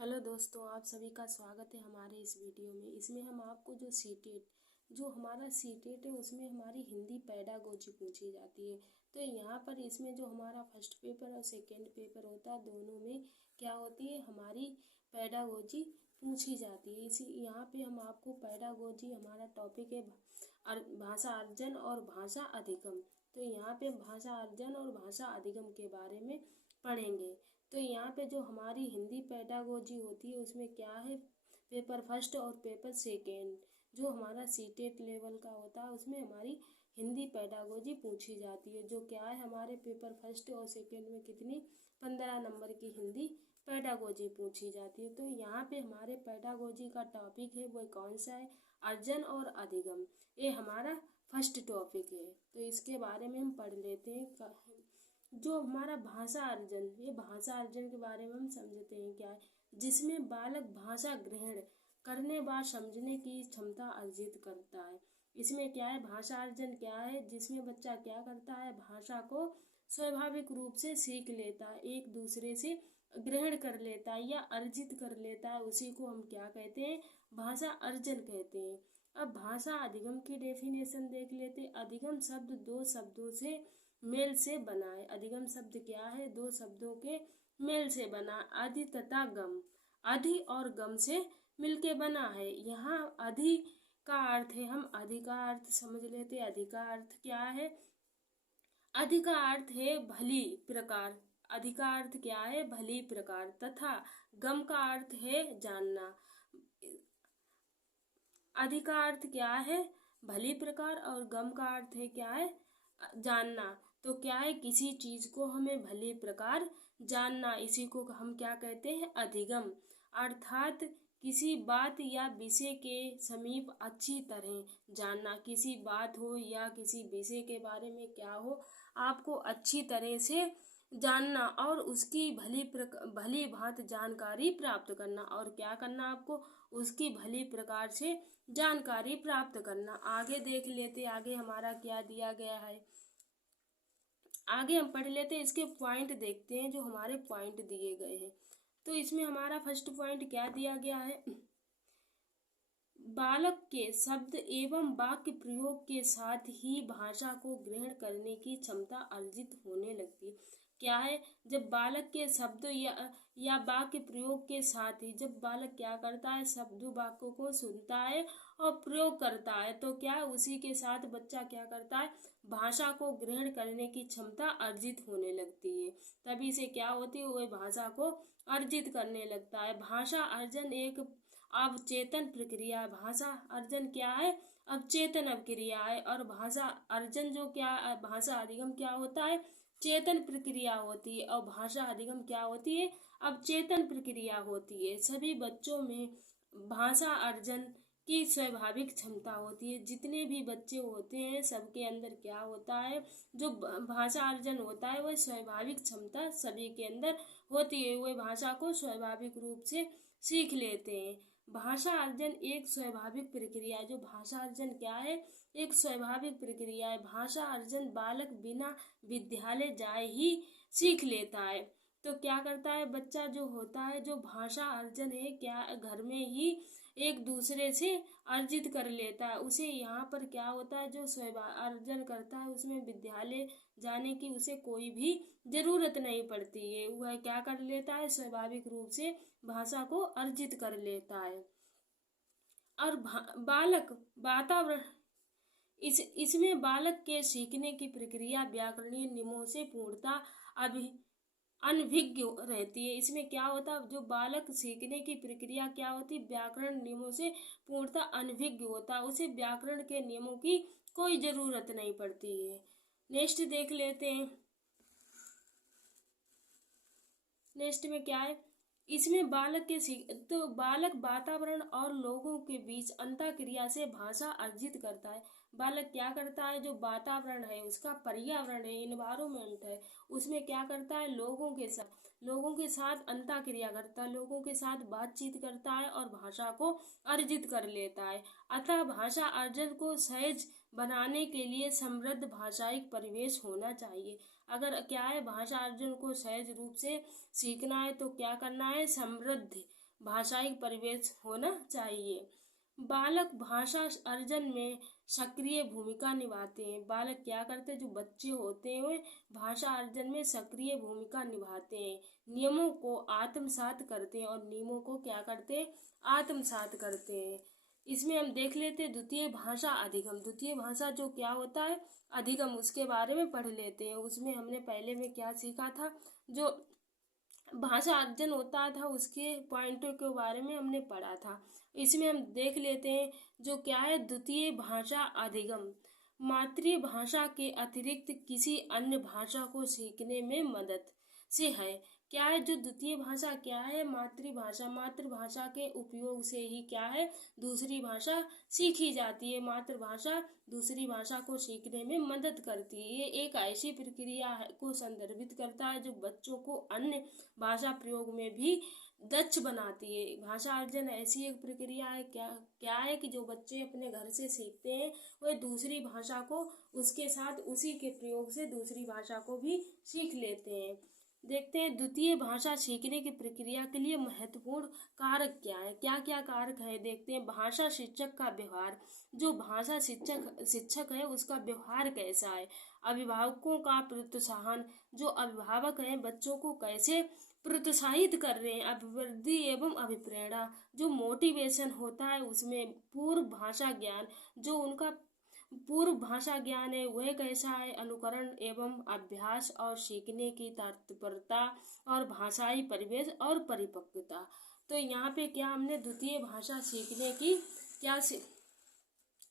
Hello दोस्तों, आप सभी का स्वागत है हमारे इस वीडियो में। इसमें हम आपको जो हमारा सीटेट है उसमें हमारी हिंदी पेडागोजी पूछी जाती है। तो यहाँ पर इसमें जो हमारा फर्स्ट पेपर और सेकंड पेपर होता है, दोनों में क्या होती है, हमारी पेडागोजी पूछी जाती है। इसी यहाँ पे हम आपको पेडागोजी, हमारा टॉपिक है भाषा अर्जन और भाषा अधिगम। तो यहाँ पे भाषा अर्जन और भाषा अधिगम के बारे में पढ़ेंगे। तो यहाँ पे जो हमारी हिंदी पेडागोजी होती है उसमें क्या है, पेपर फर्स्ट और पेपर सेकेंड जो हमारा सीटेट लेवल का होता है उसमें हमारी हिंदी पेडागोजी पूछी जाती है। जो क्या है, हमारे पेपर फर्स्ट और सेकेंड में कितनी 15 नंबर की हिंदी पेडागोजी पूछी जाती है। तो यहाँ पे हमारे पेडागोजी का टॉपिक है वो कौन सा है, अर्जन और अधिगम। ये हमारा फर्स्ट टॉपिक है। तो इसके बारे में हम पढ़ लेते हैं। जो हमारा भाषा अर्जन, ये भाषा अर्जन के बारे में हम समझते हैं क्या है, जिसमें बालक भाषा ग्रहण करने व समझने की क्षमता अर्जित करता है। इसमें क्या है, भाषा अर्जन क्या है, जिसमें बच्चा क्या करता है, भाषा को स्वाभाविक रूप से सीख लेता है, एक दूसरे से ग्रहण कर लेता है या अर्जित कर लेता है, उसी को हम क्या कहते हैं, भाषा अर्जन कहते हैं। अब भाषा अधिगम की डेफिनेशन देख लेते हैं। अधिगम शब्द दो शब्दों से मेल से बना है। अधिगम शब्द क्या है, दो शब्दों के मेल से बना। अधि तथा गम, अधि और गम से मिलके बना है। यहाँ अधि का अर्थ है, हम अधि का अर्थ समझ लेते। अधि का अर्थ क्या है, अधि का अर्थ है भली प्रकार। अधि का अर्थ क्या है, भली प्रकार। तथा गम का अर्थ है जानना। अधि का अर्थ क्या है, भली प्रकार, और गम का अर्थ है क्या है, जानना। तो क्या है, किसी चीज को हमें भली प्रकार जानना, इसी को हम क्या कहते हैं, अधिगम। अर्थात किसी बात या विषय के समीप अच्छी तरह जानना। किसी बात हो या किसी विषय के बारे में क्या हो, आपको अच्छी तरह से जानना और उसकी भली भांति जानकारी प्राप्त करना। और क्या करना, आपको उसकी भली प्रकार से जानकारी प्राप्त करना। आगे देख लेते, आगे हमारा क्या दिया गया है। आगे हम पढ़ लेते हैं, इसके पॉइंट देखते हैं जो हमारे पॉइंट दिए गए हैं। तो इसमें हमारा फर्स्ट पॉइंट क्या दिया गया है, बालक के शब्द एवं वाक्य प्रयोग के साथ ही भाषा को ग्रहण करने की क्षमता अर्जित होने लगती है। क्या है, जब बालक के शब्द या वाक्य प्रयोग के साथ ही, जब बालक क्या करता है, शब्द वाक्यों को सुनता है और प्रयोग करता है, तो क्या उसी के साथ बच्चा क्या करता है, भाषा को ग्रहण करने की क्षमता अर्जित होने लगती है। तभी से क्या होती है, वह भाषा को अर्जित करने लगता है। भाषा अर्जन एक अवचेतन प्रक्रिया। भाषा अर्जन क्या है, अवचेतन अभिक्रिया है। और भाषा अर्जन जो क्या, भाषा अधिगम क्या होता है, चेतन प्रक्रिया होती है। और भाषा अधिगम क्या होती है, अवचेतन प्रक्रिया होती है। सभी बच्चों में भाषा अर्जन की स्वाभाविक क्षमता होती है। जितने भी बच्चे होते हैं सबके अंदर क्या होता है, जो भाषा अर्जन होता है वह स्वाभाविक क्षमता सभी के अंदर होती है। वह भाषा को स्वाभाविक रूप से सीख लेते हैं। भाषा अर्जन एक स्वाभाविक प्रक्रिया है। जो भाषा अर्जन क्या है, एक स्वाभाविक प्रक्रिया है। भाषा अर्जन बालक बिना विद्यालय जाए ही सीख लेता है। तो क्या करता है बच्चा जो होता है, जो भाषा अर्जन है, क्या घर में ही एक दूसरे से अर्जित कर लेता है। उसे यहाँ पर क्या होता है, जो अर्जन करता है उसमें विद्यालय जाने की उसे कोई भी जरूरत नहीं पड़ती है। वह क्या कर लेता है, स्वाभाविक रूप से भाषा को अर्जित कर लेता है। और बालक वातावरण, इसमें बालक के सीखने की प्रक्रिया व्याकरणीय नियमों से पूर्णतः अनभिज्ञ रहती है। इसमें क्या होता है, जो बालक सीखने की प्रक्रिया क्या होती है, व्याकरण नियमों से पूर्णतः अनभिज्ञ होता है। उसे व्याकरण के नियमों की कोई जरूरत नहीं पड़ती है। नेक्स्ट देख लेते हैं। नेक्स्ट में क्या है, इसमें बालक बालक वातावरण और लोगों के बीच अंतःक्रिया से भाषा अर्जित करता है। बालक क्या करता है, जो वातावरण है, उसका पर्यावरण है, इन्वायरमेंट है, उसमें क्या करता है, लोगों के साथ अंतःक्रिया करता है, लोगों के साथ बातचीत करता है और भाषा को अर्जित कर लेता है। अतः भाषा अर्जन को सहज बनाने के लिए समृद्ध भाषाई परिवेश होना चाहिए। अगर क्या है, भाषा अर्जन को सहज रूप से सीखना है तो क्या करना है, समृद्ध भाषाई परिवेश होना चाहिए। बालक भाषा अर्जन में सक्रिय भूमिका निभाते हैं। बालक क्या करते हैं, जो बच्चे होते हैं भाषा अर्जन में सक्रिय भूमिका निभाते हैं, नियमों को आत्मसात करते हैं और नियमों को क्या करते हैं, आत्मसात करते हैं। इसमें हम देख लेते हैं द्वितीय भाषा अधिगम। द्वितीय भाषा जो क्या होता है, अधिगम, उसके बारे में पढ़ लेते हैं। उसमें हमने पहले में क्या सीखा था, जो भाषा अर्जन होता था उसके पॉइंटों के बारे में हमने पढ़ा था। इसमें हम देख लेते हैं जो क्या है, द्वितीय भाषा अधिगम मातृभाषा के अतिरिक्त किसी अन्य भाषा को सीखने में मदद से है। क्या है, जो द्वितीय भाषा क्या है, मातृभाषा, मातृभाषा के उपयोग से ही क्या है, दूसरी भाषा सीखी जाती है। मातृभाषा दूसरी भाषा को सीखने में मदद करती है। ये एक ऐसी प्रक्रिया को संदर्भित करता है जो बच्चों को अन्य भाषा प्रयोग में भी दक्ष बनाती है। भाषा अर्जन ऐसी एक प्रक्रिया है क्या है कि जो बच्चे अपने घर से सीखते हैं वह दूसरी भाषा को उसके साथ उसी के प्रयोग से दूसरी भाषा को भी सीख लेते हैं। देखते हैं द्वितीय भाषा सीखने की प्रक्रिया के लिए महत्वपूर्ण कारक क्या है, क्या क्या कारक है। देखते हैं भाषा शिक्षक का व्यवहार, जो भाषा शिक्षक है उसका व्यवहार कैसा है। अभिभावकों का प्रोत्साहन, जो अभिभावक हैं बच्चों को कैसे प्रोत्साहित कर रहे हैं। अभिवृद्धि एवं अभिप्रेरणा, जो मोटिवेशन होता है उसमें। पूर्व भाषा ज्ञान, जो उनका पूर्व भाषा ज्ञान है वह कैसा है। अनुकरण एवं अभ्यास और सीखने की तत्परता और भाषाई परिवेश और परिपक्वता। तो यहाँ पे क्या हमने द्वितीय भाषा सीखने की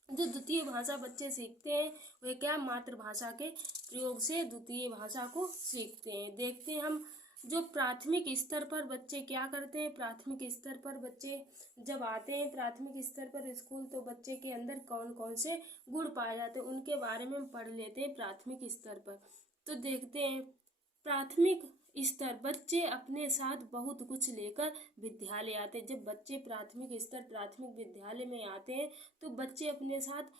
जो द्वितीय भाषा बच्चे सीखते हैं वह क्या, मातृभाषा के प्रयोग से द्वितीय भाषा को सीखते हैं। देखते हैं हम जो प्राथमिक स्तर पर बच्चे क्या करते हैं। प्राथमिक स्तर पर बच्चे जब आते हैं प्राथमिक स्तर पर स्कूल, तो बच्चे के अंदर कौन कौन से गुण पाए जाते हैं उनके बारे में हम पढ़ लेते हैं प्राथमिक स्तर पर। तो देखते हैं प्राथमिक स्तर, बच्चे अपने साथ बहुत कुछ लेकर विद्यालय आते हैं। जब बच्चे प्राथमिक स्तर प्राथमिक विद्यालय में आते हैं तो बच्चे अपने साथ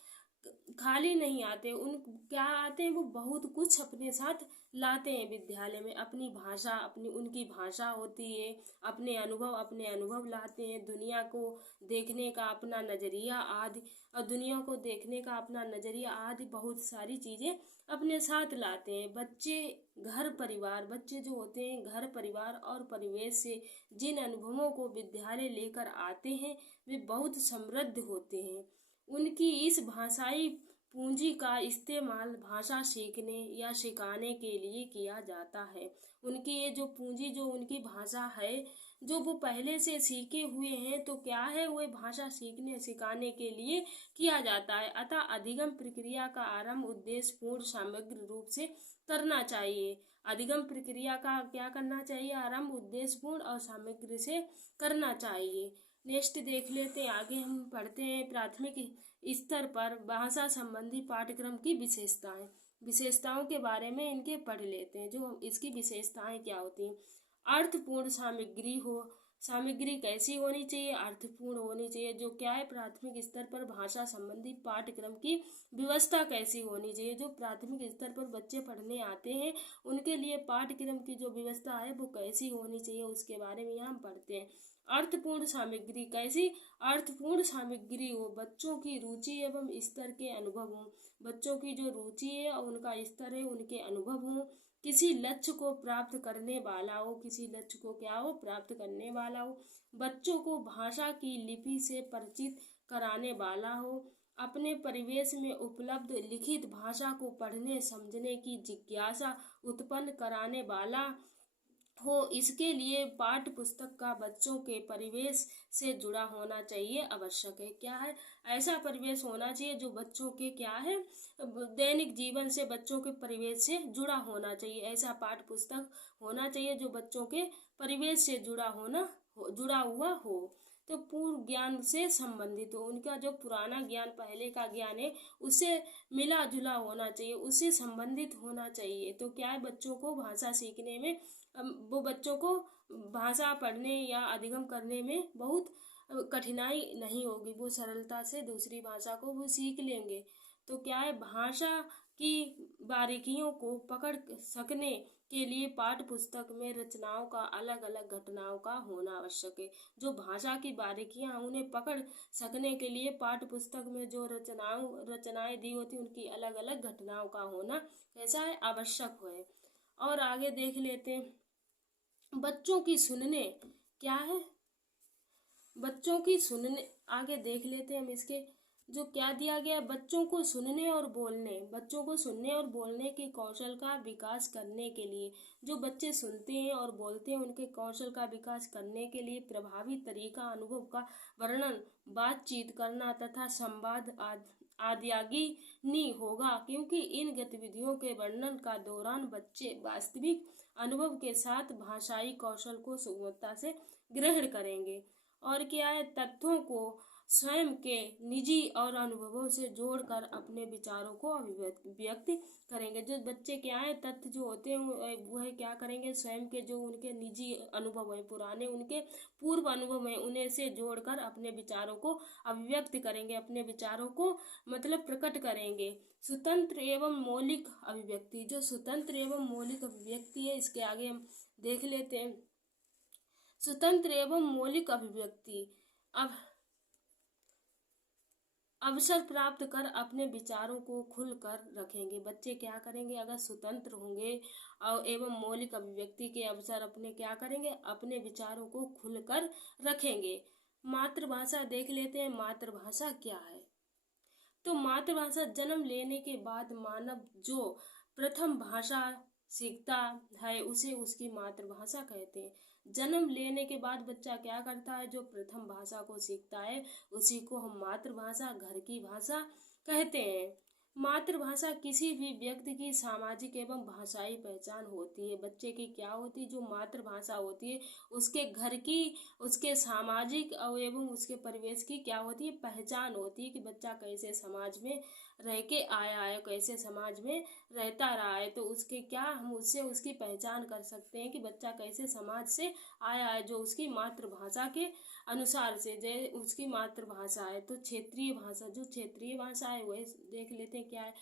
खाली नहीं आते, उन क्या आते हैं, वो बहुत कुछ अपने साथ लाते हैं विद्यालय में। अपनी भाषा, अपनी उनकी भाषा होती है, अपने अनुभव लाते हैं, दुनिया को देखने का अपना नज़रिया आदि, और दुनिया को देखने का अपना नज़रिया आदि बहुत सारी चीज़ें अपने साथ लाते हैं। बच्चे घर परिवार, बच्चे जो होते हैं घर परिवार और परिवेश से जिन अनुभवों को विद्यालय लेकर आते हैं वे बहुत समृद्ध होते हैं। उनकी इस भाषाई पूंजी का इस्तेमाल भाषा सीखने या सिखाने के लिए किया जाता है। उनकी ये जो पूंजी, जो उनकी भाषा है, जो वो पहले से सीखे हुए हैं, तो क्या है, वह भाषा सीखने सिखाने के लिए किया जाता है। अतः अधिगम प्रक्रिया का आरंभ उद्देश्यपूर्ण समग्र रूप से करना चाहिए। अधिगम प्रक्रिया का क्या करना चाहिए, आरंभ उद्देश्यपूर्ण और समग्र से करना चाहिए। नेक्स्ट देख लेते हैं, आगे हम पढ़ते हैं प्राथमिक स्तर पर भाषा संबंधी पाठ्यक्रम की विशेषताओं के बारे में इनके पढ़ लेते हैं। जो इसकी विशेषताएं क्या होती हैं। अर्थपूर्ण सामग्री कैसी होनी चाहिए, अर्थपूर्ण होनी चाहिए। जो क्या है, प्राथमिक स्तर पर भाषा संबंधी पाठ्यक्रम की व्यवस्था कैसी होनी चाहिए। जो प्राथमिक स्तर पर बच्चे पढ़ने आते हैं उनके लिए पाठ्यक्रम की जो व्यवस्था है वो कैसी होनी चाहिए उसके बारे में यहाँ हम पढ़ते हैं। अर्थपूर्ण सामग्री कैसी, अर्थपूर्ण सामग्री हो, बच्चों की रुचि एवं स्तर के अनुभव हों। बच्चों की जो रुचि है और उनका स्तर है उनके अनुभव हों। किसी लक्ष्य को प्राप्त करने वाला हो, किसी लक्ष्य को क्या हो, प्राप्त करने वाला हो। बच्चों को भाषा की लिपि से परिचित कराने वाला हो। अपने परिवेश में उपलब्ध लिखित भाषा को पढ़ने समझने की जिज्ञासा उत्पन्न कराने वाला हो। इसके लिए पाठ्य पुस्तक का बच्चों के परिवेश से जुड़ा होना चाहिए, आवश्यक है। क्या है, ऐसा परिवेश होना चाहिए जो बच्चों के क्या है, दैनिक जीवन से बच्चों के परिवेश से जुड़ा होना चाहिए। ऐसा पाठ्य पुस्तक होना चाहिए जो बच्चों के परिवेश से जुड़ा हुआ हो। तो पूर्व ज्ञान से संबंधित हो, उनका जो पुराना ज्ञान, पहले का ज्ञान है उससे मिला जुला होना चाहिए, उससे संबंधित होना चाहिए। तो क्या है, बच्चों को भाषा सीखने में, वो बच्चों को भाषा पढ़ने या अधिगम करने में बहुत कठिनाई नहीं होगी, वो सरलता से दूसरी भाषा को वो सीख लेंगे। तो क्या है, भाषा की बारीकियों को पकड़ सकने के लिए पाठ्य पुस्तक में रचनाओं का अलग अलग घटनाओं का होना आवश्यक है। जो भाषा की बारीकियां उन्हें पकड़ सकने के लिए पाठ्य पुस्तक में जो रचनाएं दी होती उनकी अलग अलग घटनाओं का होना कैसा है, आवश्यक है। और आगे देख लेते हैं बच्चों की सुनने, क्या है, बच्चों की सुनने, आगे देख लेते हैं हम इसके जो क्या दिया गया है, बच्चों को सुनने और बोलने के कौशल का विकास करने के लिए, जो बच्चे सुनते हैं और बोलते हैं उनके कौशल का विकास करने के लिए प्रभावी तरीका अनुभव का वर्णन, बातचीत करना तथा संवाद आदि होगा, क्योंकि इन गतिविधियों के वर्णन का दौरान बच्चे वास्तविक अनुभव के साथ भाषाई कौशल को सुगमता से ग्रहण करेंगे। और क्या है, तथ्यों को स्वयं के निजी और अनुभवों से जोड़कर अपने विचारों को अभिव्यक्त करेंगे। जो बच्चे क्या है, तथ्य जो होते हैं वह क्या करेंगे, स्वयं के जो उनके निजी अनुभव हैं, पुराने उनके पूर्व अनुभव हैं, उन्हें से जोड़कर अपने विचारों को अभिव्यक्त करेंगे, अपने विचारों को मतलब प्रकट करेंगे। स्वतंत्र एवं मौलिक अभिव्यक्ति, जो स्वतंत्र एवं मौलिक अभिव्यक्ति है इसके आगे हम देख लेते हैं। स्वतंत्र एवं मौलिक अभिव्यक्ति अब अवसर प्राप्त कर अपने विचारों को खुलकर रखेंगे। बच्चे क्या करेंगे, अगर स्वतंत्र होंगे और एवं मौलिक अभिव्यक्ति के अवसर अपने क्या करेंगे, अपने विचारों को खुलकर रखेंगे। मातृभाषा देख लेते हैं, मातृभाषा क्या है। तो मातृभाषा जन्म लेने के बाद मानव जो प्रथम भाषा सीखता है उसे उसकी मातृभाषा कहते हैं। जन्म लेने के बाद बच्चा क्या करता है, जो प्रथम भाषा को सीखता है उसी को हम मातृभाषा, घर की भाषा कहते हैं। मातृभाषा किसी भी व्यक्ति की सामाजिक एवं भाषाई पहचान होती है। बच्चे की क्या होती है, जो मातृभाषा होती है उसके घर की, उसके सामाजिक एवं उसके परिवेश की क्या होती है, पहचान होती है कि बच्चा कैसे समाज में रह के आया है, कैसे समाज में रहता रहा है। तो उसके क्या, हम उससे उसकी पहचान कर सकते हैं कि बच्चा कैसे समाज से आया है, जो उसकी मातृभाषा के अनुसार से। जैसे उसकी मातृभाषा है तो क्षेत्रीय भाषा, जो क्षेत्रीय भाषा है वह देख लेते हैं क्या है।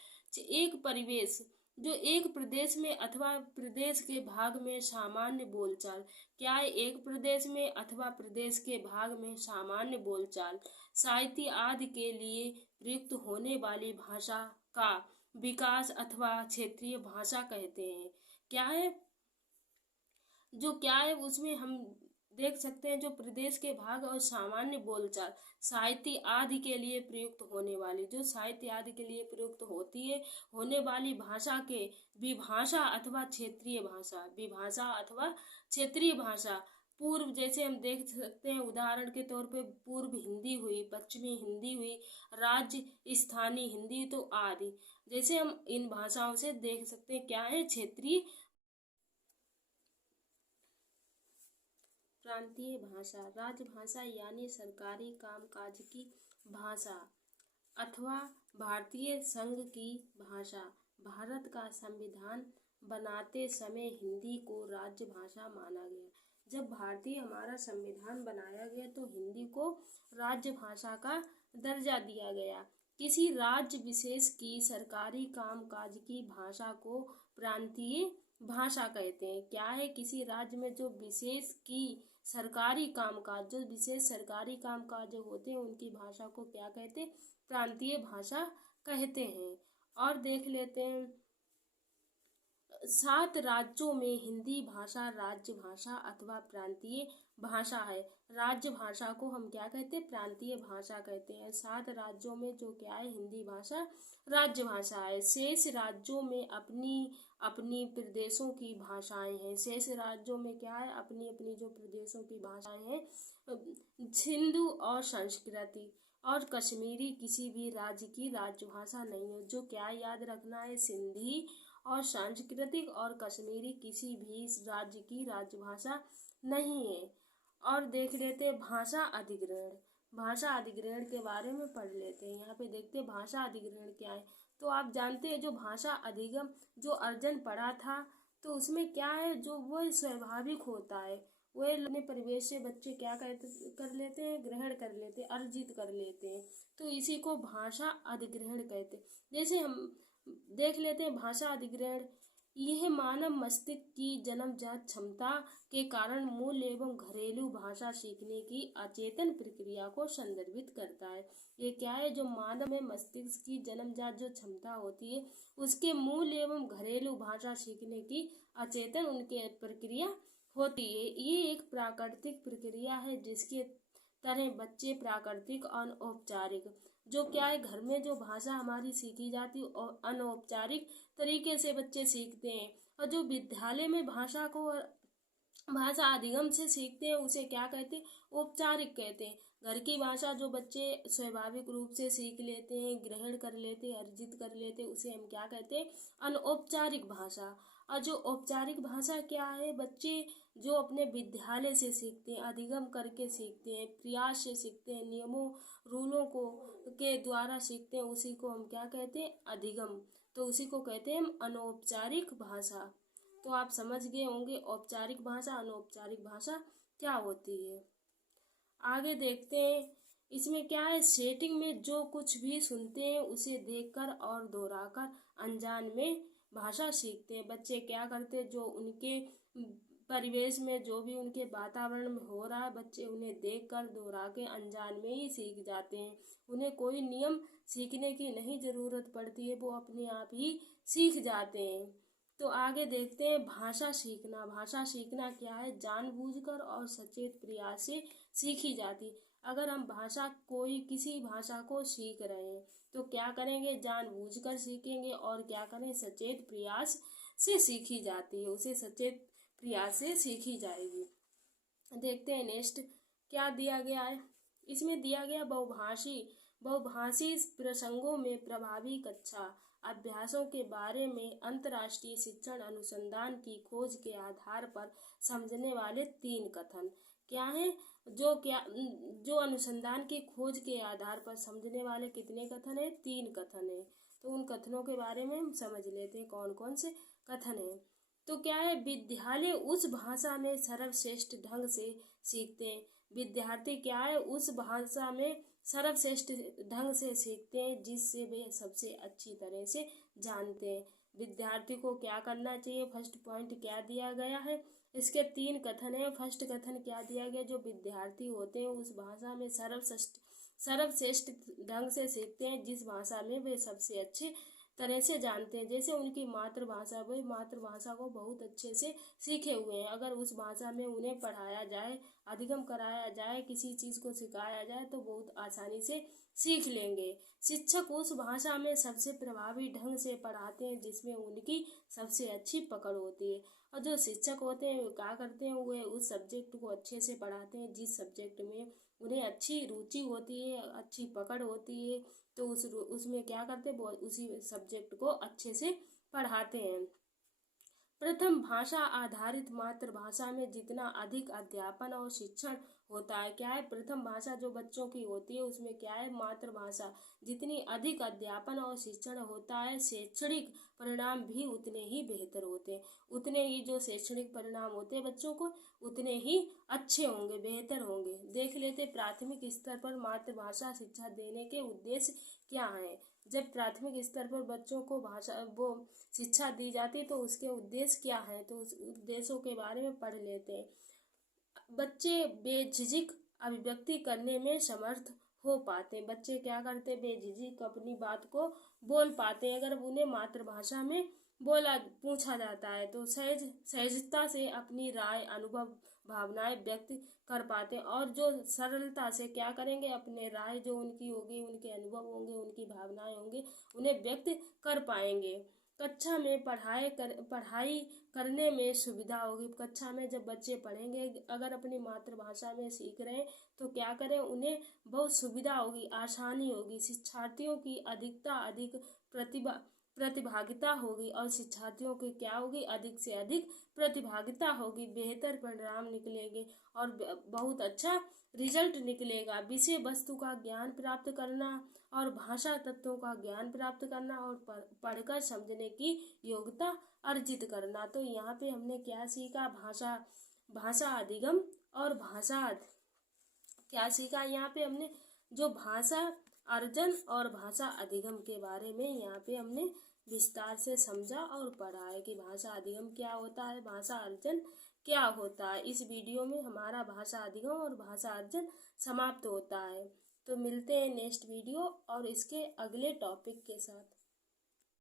एक परिवेश, जो एक प्रदेश में अथवा प्रदेश के भाग में सामान्य बोलचाल, क्या है, एक प्रदेश में अथवा प्रदेश के भाग में सामान्य बोलचाल, साहित्य आदि के लिए प्रयुक्त होने वाली भाषा का विकास अथवा क्षेत्रीय भाषा कहते हैं। क्या है, जो क्या है उसमें हम देख सकते हैं, जो प्रदेश के भाग और सामान्य बोलचाल, साहित्य आदि के लिए प्रयुक्त होने वाली, जो साहित्य आदि के लिए प्रयुक्त होती है होने वाली भाषा के विभाषा अथवा क्षेत्रीय भाषा, विभाषा अथवा क्षेत्रीय भाषा। पूर्व, जैसे हम देख सकते हैं उदाहरण के तौर पे पूर्व हिंदी हुई, पश्चिमी हिंदी हुई, राज्य स्थानीय हिंदी, तो आदि। जैसे हम इन भाषाओं से देख सकते हैं क्या है, क्षेत्रीय प्रांतीय भाषा। राजभाषा यानी सरकारी कामकाज की भाषा अथवा भारतीय संघ की भाषा। भारत का संविधान बनाते समय हिंदी को राज्य भाषा माना गया। जब भारतीय हमारा संविधान बनाया गया तो हिंदी को राज्य भाषा का दर्जा दिया गया। किसी राज्य विशेष की सरकारी कामकाज की भाषा को प्रांतीय भाषा कहते हैं। क्या है, किसी राज्य में जो विशेष की सरकारी कामकाज, जो विशेष सरकारी कामकाज जो होते हैं उनकी भाषा को क्या कहते हैं, प्रांतीय भाषा कहते हैं। और देख लेते हैं 7 राज्यों में हिंदी भाषा राज्य भाषा अथवा प्रांतीय भाषा है। राज्य भाषा को हम क्या कहते हैं, प्रांतीय भाषा कहते हैं। 7 राज्यों में जो क्या है, हिंदी भाषा राज्य भाषा है। शेष राज्यों में अपनी अपनी प्रदेशों की भाषाएं हैं। शेष राज्यों में क्या है, अपनी अपनी जो प्रदेशों की भाषाएं हैं। सिंधु और संस्कृति और कश्मीरी किसी भी राज्य की राजभाषा नहीं है। जो क्या याद रखना है, सिंधी और सांस्कृतिक और कश्मीरी किसी भी राज्य की राजभाषा नहीं है। और देख लेते हैं भाषा अधिग्रहण। भाषा अधिग्रहण के बारे में पढ़ लेते हैं। यहाँ पे देखते हैं भाषा अधिग्रहण क्या है। तो आप जानते हैं जो भाषा अधिगम जो अर्जन पढ़ा था तो उसमें क्या है, जो वो स्वाभाविक होता है वह अपने परिवेश से बच्चे क्या कर लेते हैं, ग्रहण कर लेते हैं, अर्जित कर लेते हैं। तो इसी को भाषा अधिग्रहण कहते हैं। जैसे हम देख लेते हैं भाषा अधिग्रहण, यह मानव मस्तिष्क की जन्मजात क्षमता के कारण मूल एवं घरेलू भाषा सीखने की अचेतन प्रक्रिया को संदर्भित करता है। ये क्या है, जो मानव में मस्तिष्क की जन्मजात जो क्षमता होती है उसके मूल एवं घरेलू भाषा सीखने की अचेतन उनके प्रक्रिया होती है। ये एक प्राकृतिक प्रक्रिया है जिसके तरह बच्चे प्राकृतिक अनौपचारिक जो क्या है घर में जो भाषा हमारी सीखी जाती है और अनौपचारिक तरीके से बच्चे सीखते हैं, और जो विद्यालय में भाषा अधिगम से सीखते हैं उसे क्या कहते हैं, औपचारिक कहते हैं। घर की भाषा जो बच्चे स्वाभाविक रूप से सीख लेते हैं, ग्रहण कर लेते हैं, अर्जित कर लेते हैं, उसे हम क्या कहते हैं, अनौपचारिक भाषा। और जो औपचारिक भाषा क्या है, बच्चे जो अपने विद्यालय से सीखते हैं, अधिगम करके सीखते हैं, प्रयास से सीखते हैं, नियमों रूलों को के द्वारा सीखते हैं, उसी को हम क्या कहते हैं, अधिगम। तो उसी को कहते हैं हम अनौपचारिक भाषा। तो आप समझ गए होंगे औपचारिक भाषा अनौपचारिक भाषा क्या होती है। आगे देखते हैं, इसमें क्या है, सेटिंग में जो कुछ भी सुनते हैं उसे देखकर और दोहराकर अनजान में भाषा सीखते हैं। बच्चे क्या करते हैं, जो उनके परिवेश में जो भी उनके वातावरण में हो रहा है बच्चे उन्हें देखकर दोहरा के अनजान में ही सीख जाते हैं। उन्हें कोई नियम सीखने की नहीं जरूरत पड़ती है, वो अपने आप ही सीख जाते हैं। तो आगे देखते हैं भाषा सीखना। भाषा सीखना क्या है, जानबूझकर और सचेत प्रयास से सीखी जाती। अगर हम किसी भाषा को सीख रहे हैं तो क्या करेंगे, जानबूझकर सीखेंगे और क्या करें, सचेत प्रयास से सीखी जाती है, उसे सचेत प्रयास से सीखी जाएगी। देखते हैं नेक्स्ट क्या दिया गया है। इसमें दिया गया बहुभाषी प्रसंगों में प्रभावी कक्षा अभ्यासों के बारे में अंतर्राष्ट्रीय शिक्षण अनुसंधान की खोज के आधार पर समझने वाले 3 कथन क्या हैं, जो अनुसंधान की खोज के आधार पर समझने वाले कितने कथन हैं, 3 कथन हैं। तो उन कथनों के बारे में हम समझ लेते हैं कौन कौन से कथन हैं। तो क्या है, विद्यालय उस भाषा में सर्वश्रेष्ठ ढंग से सीखते हैं। विद्यार्थी क्या है, उस भाषा में सर्वश्रेष्ठ ढंग से सीखते हैं जिससे वे सबसे अच्छी तरह से जानते हैं। विद्यार्थी को क्या करना चाहिए, फर्स्ट पॉइंट क्या दिया गया है, इसके 3 कथन है। फर्स्ट कथन क्या दिया गया, जो विद्यार्थी होते हैं उस भाषा में सर्वश्रेष्ठ ढंग से सीखते हैं जिस भाषा में वे सबसे अच्छे तरह से जानते हैं। जैसे उनकी मातृभाषा, वे मातृभाषा को बहुत अच्छे से सीखे हुए हैं। अगर उस भाषा में उन्हें पढ़ाया जाए, अधिगम कराया जाए, किसी चीज़ को सिखाया जाए तो बहुत आसानी से सीख लेंगे। शिक्षक उस भाषा में सबसे प्रभावी ढंग से पढ़ाते हैं जिसमें उनकी सबसे अच्छी पकड़ होती है। और जो शिक्षक होते हैं वो क्या करते हैं, वे उस सब्जेक्ट को अच्छे से पढ़ाते हैं जिस सब्जेक्ट में उन्हें अच्छी रुचि होती है, अच्छी पकड़ होती है। तो उसमें क्या करते हैं, उसी सब्जेक्ट को अच्छे से पढ़ाते हैं। प्रथम भाषा आधारित मातृभाषा में जितना अधिक अध्यापन और शिक्षण होता है, क्या है, प्रथम भाषा जो बच्चों की होती है उसमें क्या है, मातृभाषा जितनी अधिक अध्यापन और शिक्षण होता है, शैक्षणिक परिणाम भी उतने ही बेहतर होते हैं। उतने ही जो शैक्षणिक परिणाम होते हैं बच्चों को उतने ही अच्छे होंगे, बेहतर होंगे। देख लेते प्राथमिक स्तर पर मातृभाषा शिक्षा देने के उद्देश्य क्या हैं। जब प्राथमिक स्तर पर बच्चों को शिक्षा दी जाती है तो उसके उद्देश्य क्या है, तो उस उद्देश्यों के बारे में पढ़ लेते हैं। बच्चे बेझिझक अभिव्यक्ति करने में समर्थ हो पाते हैं। बच्चे क्या करते हैं, बेझिझक अपनी बात को बोल पाते हैं। अगर उन्हें मातृभाषा में पूछा जाता है तो सहजता से अपनी राय, अनुभव, भावनाएं व्यक्त कर पाते हैं। और जो सरलता से क्या करेंगे, अपने राय जो उनकी होगी, उनके अनुभव होंगे, उनकी भावनाएं होंगी, उन्हें व्यक्त कर पाएंगे। कक्षा में पढ़ाई करने में सुविधा होगी। कक्षा में जब बच्चे पढ़ेंगे, अगर अपनी मातृभाषा में सीख रहे हैं तो क्या करें, उन्हें बहुत सुविधा होगी, आसानी होगी। शिक्षार्थियों की अधिक प्रतिभागिता होगी और शिक्षार्थियों की क्या होगी, अधिक से अधिक प्रतिभागिता होगी। बेहतर परिणाम निकलेंगे और बहुत अच्छा रिजल्ट निकलेगा। विषय वस्तु का ज्ञान प्राप्त करना और भाषा तत्वों का ज्ञान प्राप्त करना और पढ़कर समझने की योग्यता अर्जित करना। तो यहाँ पे हमने क्या सीखा, भाषा अधिगम और क्या सीखा यहाँ पे हमने, जो भाषा अर्जन और भाषा अधिगम के बारे में यहाँ पे हमने विस्तार से समझा और पढ़ा है कि भाषा अधिगम क्या होता है, भाषा अर्जन क्या होता है। इस वीडियो में हमारा भाषा अधिगम और भाषा अर्जन समाप्त होता है। तो मिलते हैं नेक्स्ट वीडियो और इसके अगले टॉपिक के साथ।